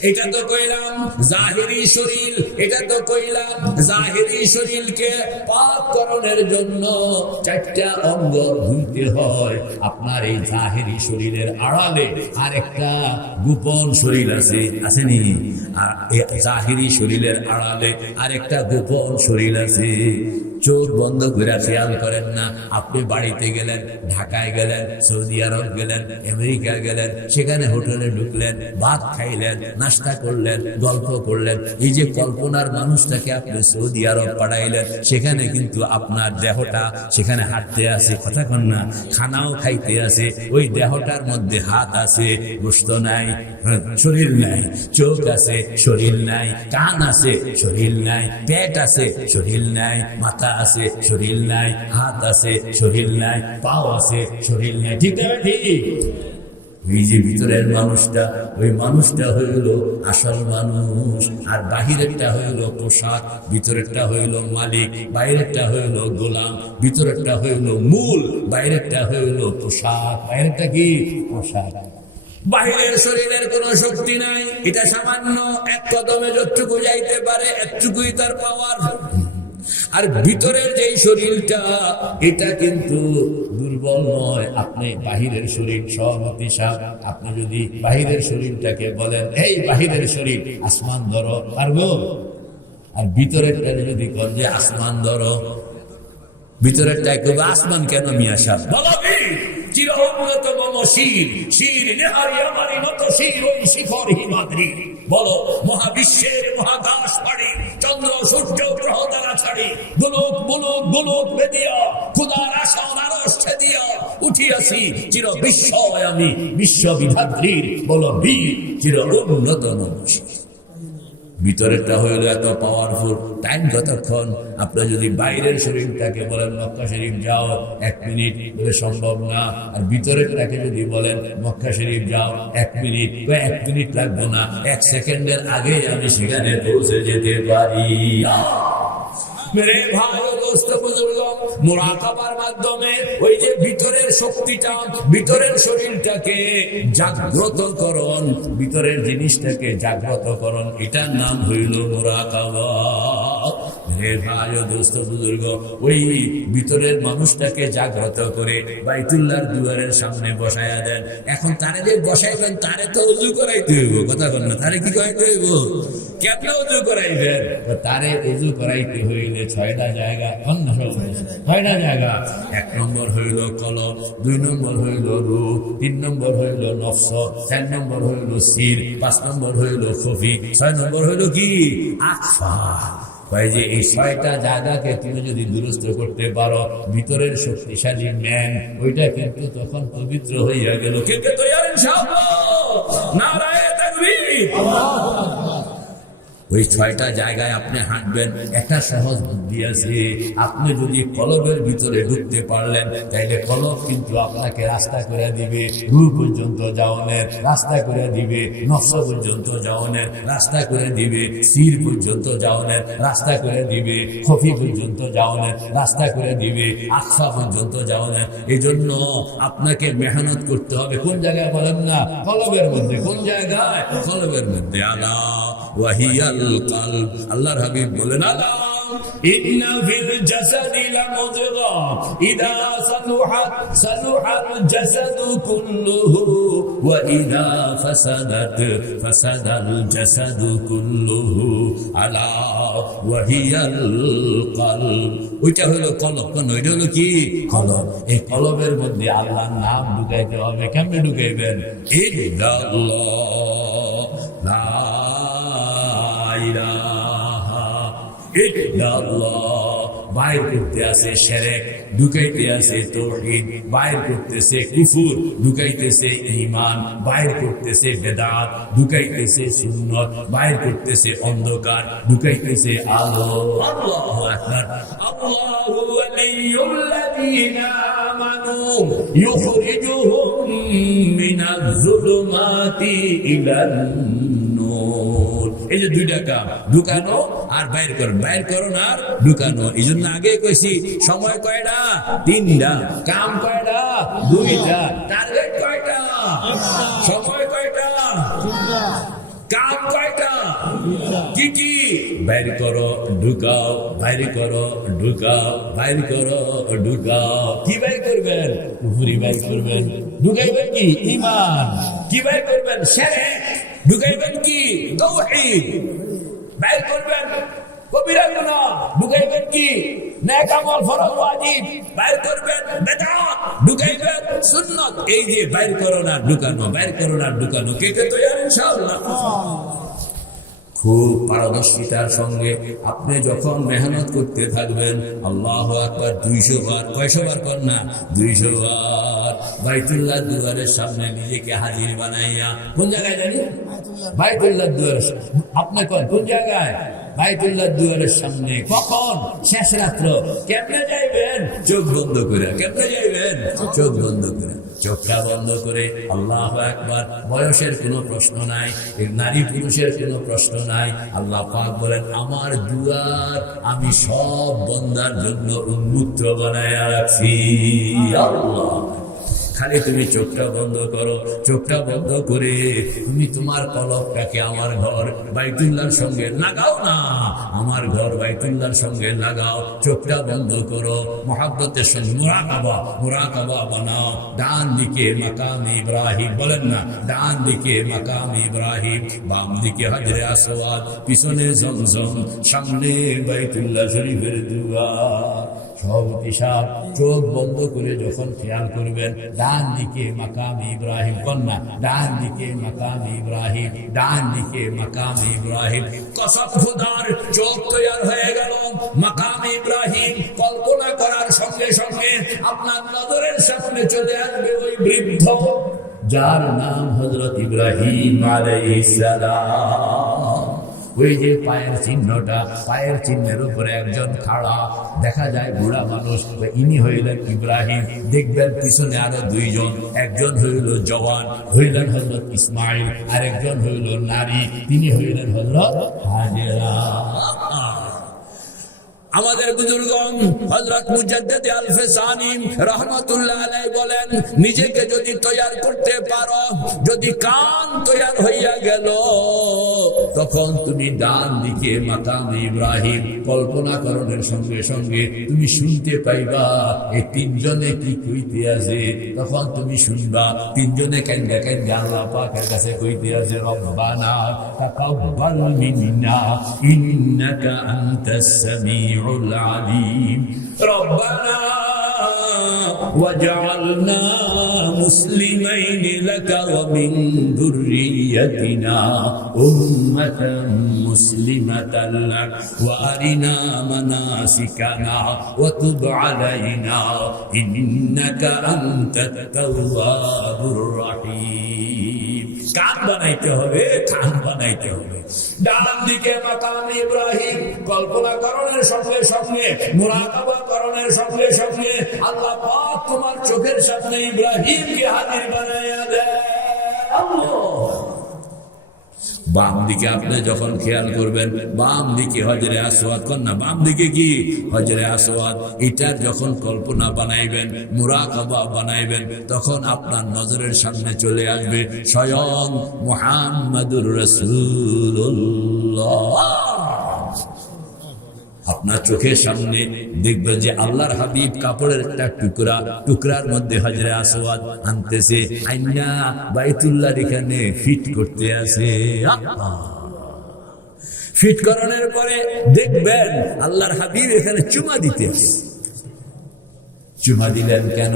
এটা তো কইলাম জাহিরি শরীর, এটা তো কইলাম জাহিরি শরীরকে পাক করণের জন্য 4টা অঙ্গ ধুইতে হয়। আপনার এই জাহিরি শরীরের আড়ালে আরেকটা গোপন শরীর আছে, আসেনি? আর এই জাহিরি শরীরের আড়ালে আরেকটা গোপন শরীর আছে। চোখ বন্ধ করে খেয়াল করেন না। আপনি বাড়িতে গেলেন, ঢাকায় গেলেন, সৌদি আরব গেলেন, আমেরিকা গেলেন, সেখানে হোটেলে ঢুকলেন, ভাত খাইলেন, নাস্তা করলেন, গল্প করলেন। এই যে কল্পনার মানুষটাকে আপনি সৌদি আরব পাঠাইলেন, সেখানে কিন্তু আপনার দেহটা সেখানে হাঁটতে আছে, কথা কন না, খানাও খাইতে আছে। ওই দেহটার মধ্যে হাত আছে, গোশত নাই, শরীর নাই, চোখ আছে, শরীর নাই, কান আছে, শরীর নাই, পেট আছে, শরীর নাই, মাথা আছে, শরীর নাই, হাত আছে, শরীর নাই, পাও আছে, শরীর নাই। ঠিক আছে, ঠিক। এই যে ভিতরের মানুষটা, ওই মানুষটা হইল আসল মানুষ। আর বাহিরেরটা হইল পোশাক, ভিতরেরটা হইল মালিক, বাইরেরটা হইল গোলাম, ভিতরেরটা হইল মূল, বাইরেরটা হইল পোশাক। বাইরেরটা কি? পোশাক। বাহিরের শরীরের কোন শক্তি নাই, এটা সামান্য এক কদমে যতটুকু যাইতে পারে, এতটুকুই তার পাওয়ার। আর ভিতরের যেই শরীরটা, এটা কিন্তু দুর্বল নয়। আপনি বাহিরের শরীর সহমতিশাল, আপনি যদি বাহিরের শরীরটাকে বলেন, এই বাহিরের শরীর আসমান ধরো, পারবো? আর ভিতরেরটা যদি কর যে আসমান ধরো, ভিতরেরটা করবে আসমান কেন মিয়া সাহেব? বলো চির অন্যতম শির, শির নেহারি আমারি মতো শির, ওই শিখর হিমাদ্রি। বলো মহাবিশ্বের মহাকাশ পাড়ি, চন্দ্র সূর্য গ্রহ তারা ছাড়ি, গোলক গোলক গোলক বেদিয়া, খুদার আসন আরশ ছেদিয়া উঠিয়াছি চির বিস্ময় আমি বিশ্ববিধাত্রীর। বলো বীর চির অন্যতম শির। ভিতরেরটা হইল এত পাওয়ারফুল। টাইম কতক্ষণ? আপনি যদি বাইরের শরীরটাকে বলেন মক্কা শরীফ যাও, 1 মিনিট, বলে সম্ভব না। আর ভিতরেরটাকে যদি বলেন মক্কা শরীফ যাও 1 মিনিট, 1 মিনিট লাগবো না, 1 সেকেন্ডের আগে আমি সেখানে পৌঁছে যেতে পারি। মেরে ভাই ও দোস্ত বুজুর্গ, মুরাকাবার মাধ্যমে ওই যে ভিতরের শক্তিটা, ভিতরের শরীরটাকে জাগ্রত করণ, ভিতরের জিনিসটাকে জাগ্রত করণ, এটার নাম হইল মুরাকাবা। মেরে ভাই ও দোস্ত বুজুর্গ, ওই ভিতরের মানুষটাকে জাগ্রত করে বাইতুল্লাহর দুয়ারের সামনে বসায়া দেন। এখন তারে যে বসাইবেন, তারে তো উযু করাইতে হইব, কথা বল না, তারে কি করাইতে হইব? কেন উযু করাইবেন? তারে উযু করাইতে হইলে 6টা জায়গা, 6টা জায়গা। 1 নম্বর হইল কলব, 2 নম্বর হইল রূহ, 3 নম্বর হইল নফস, 4 নম্বর হইল সির, 5 নম্বর হইল খফি, 6 নম্বর হইল কি? আকফা। যে এই 6টা জায়গাকে তুমি যদি দুরস্ত করতে পারো, ভিতরের শক্তিশালী ম্যান ওইটা কিন্তু তখন পবিত্র হইয়া গেল। কিন্তু তৈয়ার ইনশাআল্লাহ, নারায়ে তাকবীর। ওই 6টা জায়গায় আপনি হাঁটবেন। একটা সহজ বুদ্ধি আছে, আপনি যদি কলবের ভিতরে ঢুকতে পারলেন, তাইলে কলব কিন্তু আপনাকে রাস্তা করে দিবে রূহ পর্যন্ত যাওয়ানের, রাস্তা করে দিবে নফস পর্যন্ত যাওয়ানের, রাস্তা করে দিবে সির পর্যন্ত যাওয়ানের, রাস্তা করে দিবে খফি পর্যন্ত যাওয়ানের, রাস্তা করে দিবে আকফা পর্যন্ত যাওয়ানের। এই জন্য আপনাকে মেহনত করতে হবে। কোন জায়গায় বলেন না? কলবের মধ্যে। কোন জায়গায়? কলবের মধ্যে। আলা ওয়াহিয়াল কলব। আল্লাহর হাবিব বলেন, আলা ইন্না ফিল জাসাদি লামুদগা ইদা সালুহাত সালুহাল জাসাদু কুল্লুহু ওয়া ইদা ফাসাদাত ফাসাদাল জাসাদু কুল্লুহু আলা ওয়াহিয়াল কলব। ওইটা হলো কলব। কোন? ওইটা হলো কি? কলব। এই কলবের মধ্যে আল্লাহর নাম ঢুকাইতে হবে। কেমনে ঢুকাইবেন? ইল্লাল্লাহ, লা ইলাহা ইল্লাল্লাহ। বাইর করতে আছে শিরক, ঢুকাইতে আছে তাওহীদ, বাইর করতেছে কুফর, ঢুকাইতেছে ঈমান, বাইর করতেছে বিদআত, ঢুকাইতেছে সুন্নাত, বাইর করতেছে অন্ধকার, ঢুকাইতেছে আলো। আল্লাহু আকবার। আল্লাহু ওয়ালিয়ুল লাযীনা আমানু ইউখরিজুহুম মিনাজ যুলুমাতি ইলান নূর। এই যে 2টা কাম, ঢুকানো আর বাইর করো, বাইর করো আর ঢুকানো। এই জন্য আগে কইছি সময় কয়টা? 3টা। কাম কয়টা? 2টা। টার্গেট কয়টা? সময় কয়টা? কাম কয়টা? কি কি? বাইর করো, ঢুকাও, বাইর করো, ঢুকাও, বাইর করো, ঢুকাও। কি বাইর করবেন? কুফরি বাইর করবেন। ঢুকাইবেন কি? ঈমান। কি বাইর করবেন? শিরক। ঢুকাইবেন কি? তাওহীদ। বাইর করবেন কবিরা গুনাহ ঢুকাইবেন কি নেক আমল ফরজ ওয়াজিব বাইর করবেন বেদাত ঢুকাইবেন সুন্নাত এই যে বাইর করো না ঢুকানো কে কে তৈরি ইনশাআল্লাহ খুব পারদর্শিতার সঙ্গে আপনি যখন মেহনত করতে থাকবেন আল্লাহু আকবার 200 বার কয়শো বার কর না 200 বার বাইতুল্লাহ দুয়ারের সামনে নিজেকে হাজির বানাইয়া কোন জায়গায় জানি বাইতুল্লাহ দুয়ারের আপনি কোন জায়গায় বাইতুল্লাহ দুয়ারের সামনে কখন শেষ রাত্র কেমনে যাইবেন চোখ বন্ধ করে চোখটা বন্ধ করে আল্লাহু আকবার বয়সের কোনো প্রশ্ন নাই নারী পুরুষের কোনো প্রশ্ন নাই আল্লাহ পাক বলেন আমার দুয়ার আমি সব বান্দার জন্য উন্মুক্ত বানায় রাখছি আল্লাহ খালি তুমি চোখটা বন্ধ করো চোখটা বন্ধ করে তুমি তোমার কলবটাকে আমার ঘর বাইতুল্লাহর সঙ্গে লাগাও না আমার ঘর বাইতুল্লাহর সঙ্গে লাগাও চোখটা বন্ধ করো মুহাব্বতের সঙ্গে মুরাকাবা বানাও ডান দিকে মাকাম ইব্রাহিম বলেন না ডান দিকে মাকাম ইব্রাহিম বাম দিকে হাজরে আসওয়াদ পিছনে জমজম সামনে বাইতুল্লাহ শরীফের দুয়ার সভাপতি সাহেব চোখ বন্ধ করে যখন খেয়াল করবেন ডান দিকে মাকাম ইব্রাহিম কন্যা ডান দিকে মাকাম ইব্রাহিম কসম খোদার চোখ তৈরি হয়ে গেল মাকাম ইব্রাহিম কল্পনা করার সঙ্গে সঙ্গে আপনার নজরের সামনে চলে আসবে ওই বৃদ্ধ যার নাম হযরত ইব্রাহিম আলাইহিস সালাম ওই যে পায়ের চিহ্নের উপরে একজন খাড়া দেখা যায় বুড়া মানুষ ইনি হইলেন ইব্রাহিম দেখবেন পিছনে আরো দুইজন একজন হইল জওয়ান হইলেন হযরত ইসমাইল আর একজন হইল নারী তিনি হইলেন হযরত হাজেরা আমাদের বুজুর্গণ হযরত মুজাদ্দিদ আল-ফিসানি রাহমাতুল্লাহ আলাইহি বলেন নিজেকে যদি তৈয়ার করতে পারো যদি কান তৈয়ার হইয়া গেল তখন তুমি ডান দিকে মাকাম ইব্রাহিম কল্পনা করণের সঙ্গে সঙ্গে তুমি শুনতে পাইবা এই তিনজনে কি কইতে আছে তখন তুমি শুনবা তিনজনে কেন্দা আল্লাহ পাকের কাছে কইতে আছে রব্বানা তাকাব্বাল মিন্না ইন্নাকা আনতাস সামিউল العليم ربنا وجعلنا مسلمين لك ومن ذريتنا أمة مسلمة لك وأرنا مناسكنا وتب علينا إنك أنت التواب الرحيم কান বানাইতে হবে ডান দিকে মাকাম ইব্রাহিম কল্পনা করণের সঙ্গে সঙ্গে মুরাকাবা করণের সঙ্গে সঙ্গে আল্লাহ পাক তোমার চোখের সামনে ইব্রাহিমকে হাজির বানাইয়া দেয় বাম দিকে আপনি যখন খেয়াল করবেন বাম দিকে হজরে আসওয়াদ কন্যা বাম দিকে কি হজরে আসওয়াদ এটার যখন কল্পনা বানাইবেন মুরাকাবা বানাইবেন তখন আপনার নজরের সামনে চলে আসবে স্বয়ং মুহাম্মাদুর রাসূলুল্লাহ আপনার চোখের সামনে দেখবেন যে আল্লাহর হাবিব কাপড়ের একটা টুকরার মধ্যে হজরে আসওয়াদ আনতেছে আইনা বাইতুল্লাহর এখানে ফিট করতে আছে ফিট করানোর পরে দেখবেন আল্লাহর হাবিব এখানে চুমা দিতে আছে চুমা দিলেন কেন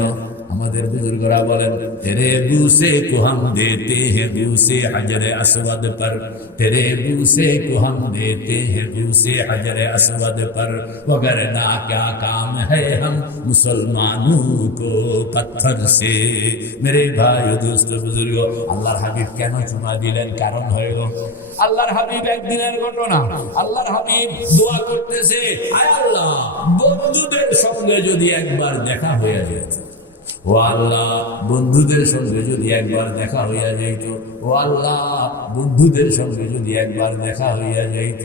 আমাদের বুজুর্গরা বলেন তেরে বুসে কো হাম দেতে हैं বুসে হজরে আসওয়াদ पर तेरे बूसे को हम देते हैं बूसे हजरे अस्वद पर वगरना क्या काम है हम मुसलमानों को पत्थर से मेरे भाई दोस्त बुजुर्गो আল্লাহর হাবিব কেন চুমা দিলেন কারণ হইল আল্লাহর হাবিব একদিনের ঘটনা আল্লাহর হাবিব দোয়া করতেছে আয় আল্লাহ বন্ধুদের সঙ্গে যদি একবার দেখা হয়ে যেত ও আল্লাহ বন্ধুদের সঙ্গে যদি একবার দেখা হইয়া যাইত ও আল্লাহ বন্ধুদের সঙ্গে যদি একবার দেখা হইয়া যাইত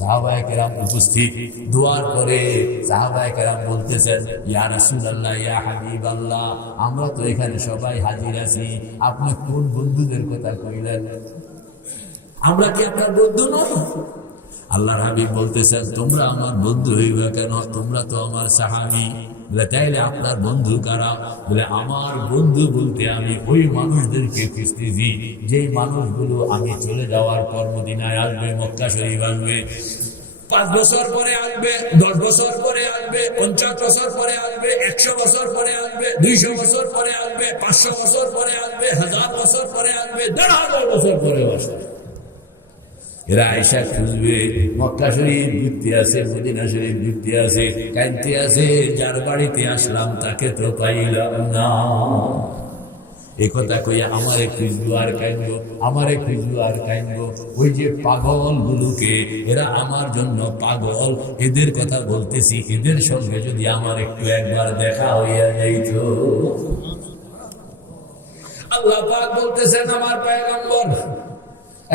সাহাবায়ে কেরাম উপস্থিত দোয়ার পরে সাহাবায়ে কেরাম বলতেছেন ইয়া রাসূলুল্লাহ ইয়া হাবিবাল্লাহ আমরা তো এখানে সবাই হাজির আছি আপনি কোন বন্ধুদের কথা কইলেন আমরা কি আপনার বন্ধু নই আল্লাহর হাবিব বলতেছেন তোমরা আমার বন্ধু হইবে কেন তোমরা তো আমার সাহাবী বলে তাইলে আপনার বন্ধু কারা বলে আমার বন্ধু বলতে আমি ওই মানুষদেরকে খুঁজতেছি যেই মানুষগুলো আমি চলে যাওয়ার পর মদিনায় আসবে মক্কা শরীফ আসবে 5 বছর পরে আসবে, 10 বছর পরে আসবে, 50 বছর পরে আসবে, 100 বছর পরে আসবে, 200 বছর পরে আসবে, 500 বছর পরে আসবে, 1000 বছর পরে আসবে, 1,500 বছর পরে আসবে। এরা আয়েশা খুঁজবে, মক্কা শরীফ ঘুরতে আছে, মদিনা শরীফ ঘুরতে আছে, কাঁদতে আছে, যার বাড়িতে আসলাম তাকে তো পাইলাম না। একথা কইয়া আমারে খুঁজবো আর কাঁদবো, আমারে খুঁজবো আর কাঁদবো। ওই যে পাগল গুলোকে, এরা আমার জন্য পাগল, এদের কথা বলতেছি, এদের সঙ্গে যদি আমার একটু একবার দেখা হইয়া যাইত। আল্লাহ পাক বলতেছেন আমার পয়গম্বর,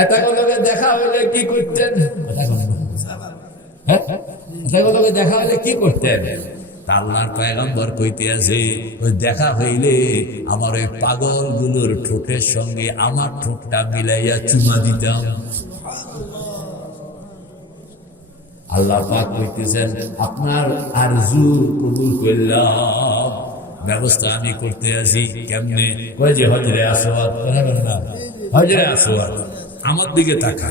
এতগুলোকে দেখা হইলে কি করতেন? এতগুলোকে দেখা হইলে কি করতেন? আল্লাহর পয়গম্বর কইতে আছে, ওই দেখা হইলে আমার ওই পাগল গুলোর ঠোঁটের সঙ্গে আমার ঠোঁটটা মিলাইয়া চুমা দিতাম। আল্লাহ পাক কইতেছেন আপনার আরজু কবুল করলাম, ব্যবস্থা আমি করতে আছি। কেমনে? কই যে হজরে আসওয়াদ, হজরে আসওয়াদ আমার দিকে তাকা।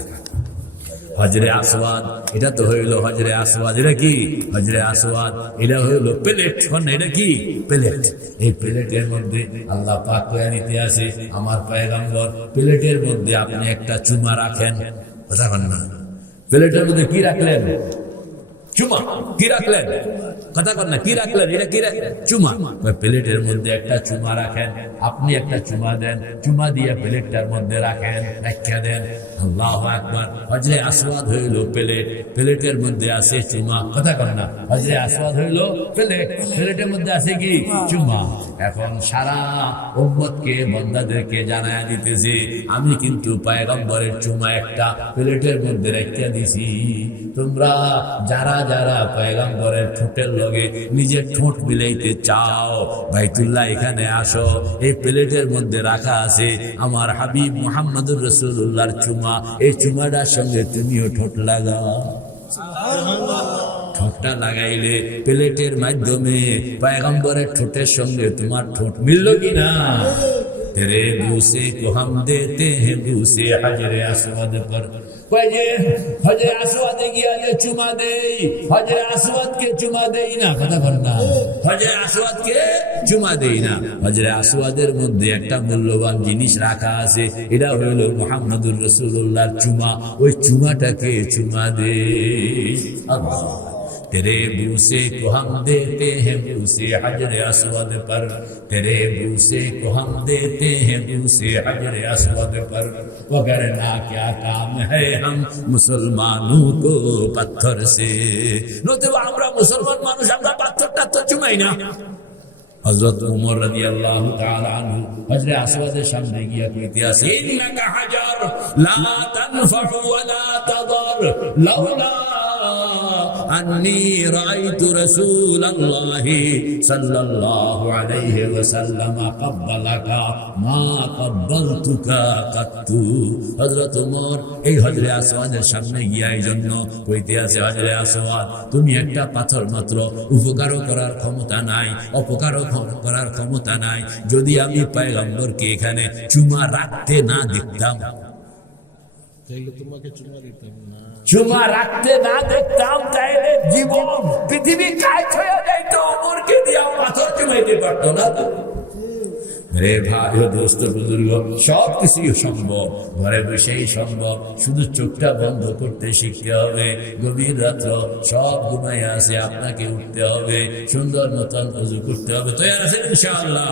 হজরে আসওয়াদ, এটা তো হইল হজরে আসওয়াদ। এটা কি? হজরে আসওয়াদ এটা হইল প্লেট। এটা কি? প্লেট। এই প্লেটের মধ্যে আল্লাহ পাক করে নিতে আসে আমার পয়গম্বর, প্লেটের মধ্যে আপনি একটা চুমা রাখেন। কথা বলেন না, প্লেটের মধ্যে কি রাখলেন? চুমা। কি রাখলেন? কথা বলেন না, কি রাখলেন? এটা কি রাখলেন? চুমা। প্লেটের মধ্যে একটা চুমা রাখেন, আপনি একটা চুমা দেন, চুমা দিয়ে প্লেটটার মধ্যে রাখেন, রাখিয়া দেন। আল্লাহু আকবার। হজরে আসওয়াদ হইল প্লেট, প্লেটের মধ্যে আছে চুমা। কথা বলেন না, হজরে আসওয়াদ হইল প্লেট, প্লেটের মধ্যে আছে কি? চুমা। এখন সারা উম্মতকে, বান্দাদেরকে জানায়া দিতেছে আমি কিন্তু পয়গম্বরের চুমা একটা প্লেটের মধ্যে রাখিয়া দিছি। তোমরা যারা যারা পয়গম্বরের ঠোঁটের লগে নিজের ঠোঁট মিলাইতে চাও, বাইতুল্লাহ এখানে আসো। এই প্লেটের মধ্যে রাখা আছে আমার হাবিব মুহাম্মদুর রাসূলুল্লাহর চুমা। এই চুমাটার সঙ্গে তুমিও ঠোঁট লাগাও। ঠোঁটটা লাগাইলে প্লেটের মাধ্যমে পয়গম্বরের ঠোঁটের সঙ্গে তোমার ঠোঁট মিলল কিনা? तेरे बूसे को हम देते हैं बूसे हजरे अस्वद पर। हजरे अस्वद गया जो चुमा दे, हजरे अस्वद के चुमा दे ना। কথা বল না, হজরে আসওয়াদ কে চুমা দেই না। হজরে আসওয়াদের মধ্যে একটা মূল্যবান জিনিস রাখা আছে, এটা হইল মুহাম্মদুর রাসূলুল্লাহর চুমা। ওই চুমাটাকে চুমা দে। আল্লাহ तेरे बूसे को हम देते हैं बूसे हजरे अस्वद पर, तेरे बूसे को हम देते हैं बूसे हजरे अस्वद पर, वगरना क्या काम है हम मुसलमानों को पत्थर से। नतुबा আমরা মুসলমান মানুষ, আমরা পাথরটা তো চুমাই না। হযরত ওমর রাদিয়াল্লাহু তাআলা আনহু হজরে আসওয়াদের সামনে গিয়া কইতে আছে, ইন্নাকা হাজার লা তানফাউ ওয়া লা তাদার লাউলা আন্নী রাআইতু রাসূলুল্লাহি সাল্লাল্লাহু আলাইহি ওয়াসাল্লাম ক্বাবালাকা মা ক্বাবালতুকা কাত্তু। হযরত ওমর এই হজরে আসওয়াদের সামনে গিয়া এই জন্য কইতে আছে, হজরে আসওয়াদ তুমি একটা পাথর মাত্র, উপকারও করার ক্ষমতা নাই, অপকারও করার ক্ষমতা নাই। যদি আমি পয়গম্বরকে এখানে চুমা রাখতে না দেখতাম, চুমা রাখতে না দেখতাম, তাইলে জীবন পৃথিবী কাজ হয়ে যাইতো। ওমরকে দিয়া পাথর চুমাইতে পারতো না। রে ভাই ও দোস্ত বুজুর্গ, সব কিছুই সম্ভব, ঘরে বসেই সম্ভব। শুধু চোখটা বন্ধ করতে শিখতে হবে। গভীর রাত্র সব ঘুমাইয়া আছে, আপনাকে উঠতে হবে, সুন্দর মতন ওযু করতে হবে। তৈরি আছেন ইনশাআল্লাহ?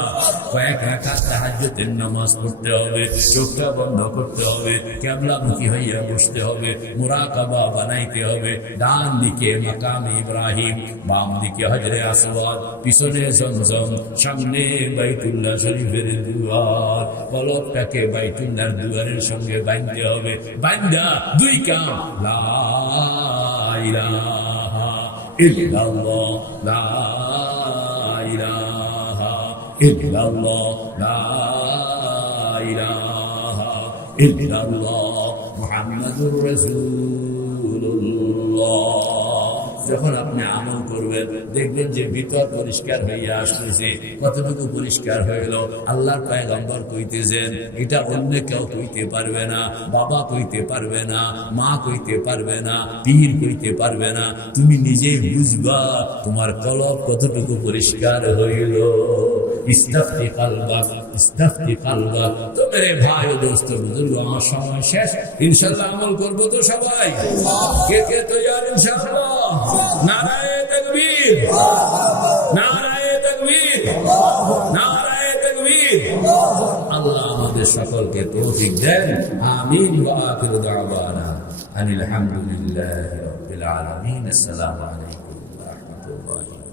কয়েক রাকাত তাহাজ্জুদের নামাজ পড়তে হবে, চোখটা বন্ধ করতে হবে, কিবলামুখী হইয়া বসতে হবে, মুরাকাবা বানাইতে হবে। ডান দিকে মাকাম ইব্রাহিম, বাম দিকে হজরে আসওয়াদ, পিছনে জমজম, সামনে বাইতুল্লাহ শরীফ দুয়ার। পলকটাকে বাইতুল্লাহর দুয়ারের সঙ্গে বাঁধতে হবে। বাঁধা দুই কাম, লা ইলাহা ইল্লাল্লাহ, লা ইলাহা ইল্লাল্লাহ, লা ইলাহা ইল্লাল্লাহ মুহাম্মাদুর রাসূলুল্লাহ যখন আপনি আমল করবেন দেখবেন যে ভিতর পরিষ্কার হইয়া আসতেছে। কতটুকু পরিষ্কার হইল? আল্লাহর পয়গম্বর কইতেছেন এটা অন্য কেউ কইতে পারবে না, বাবা কইতে পারবে না, মা কইতে পারবে না, পীর কইতে পারবে না, তুমি নিজেই বুঝবা তোমার কলব কতটুকু পরিষ্কার হইল। ইস্তাফতি কালবাক, ইস্তাফতি কালবাক। তো মেরে ভাই ও দোস্ত বুজুর্গ, আমার সময় শেষ। ইনশাআল্লাহ আমল করবো তো সবাই? কে কে তৈয়ার ইনশাআল্লাহ? নারায়ে তাকবীর, নারায়ে তাকবীর, নারায়ে তাকবীর। আল্লাহ আমাদের সকলকে তৌফিক দেন। আমিন। ওয়া আখিরু দাওয়ানা আনিল হামদুলিল্লাহি রাব্বিল আলামিন। আসসালামু আলাইকুম ওয়া রাহমাতুল্লাহি।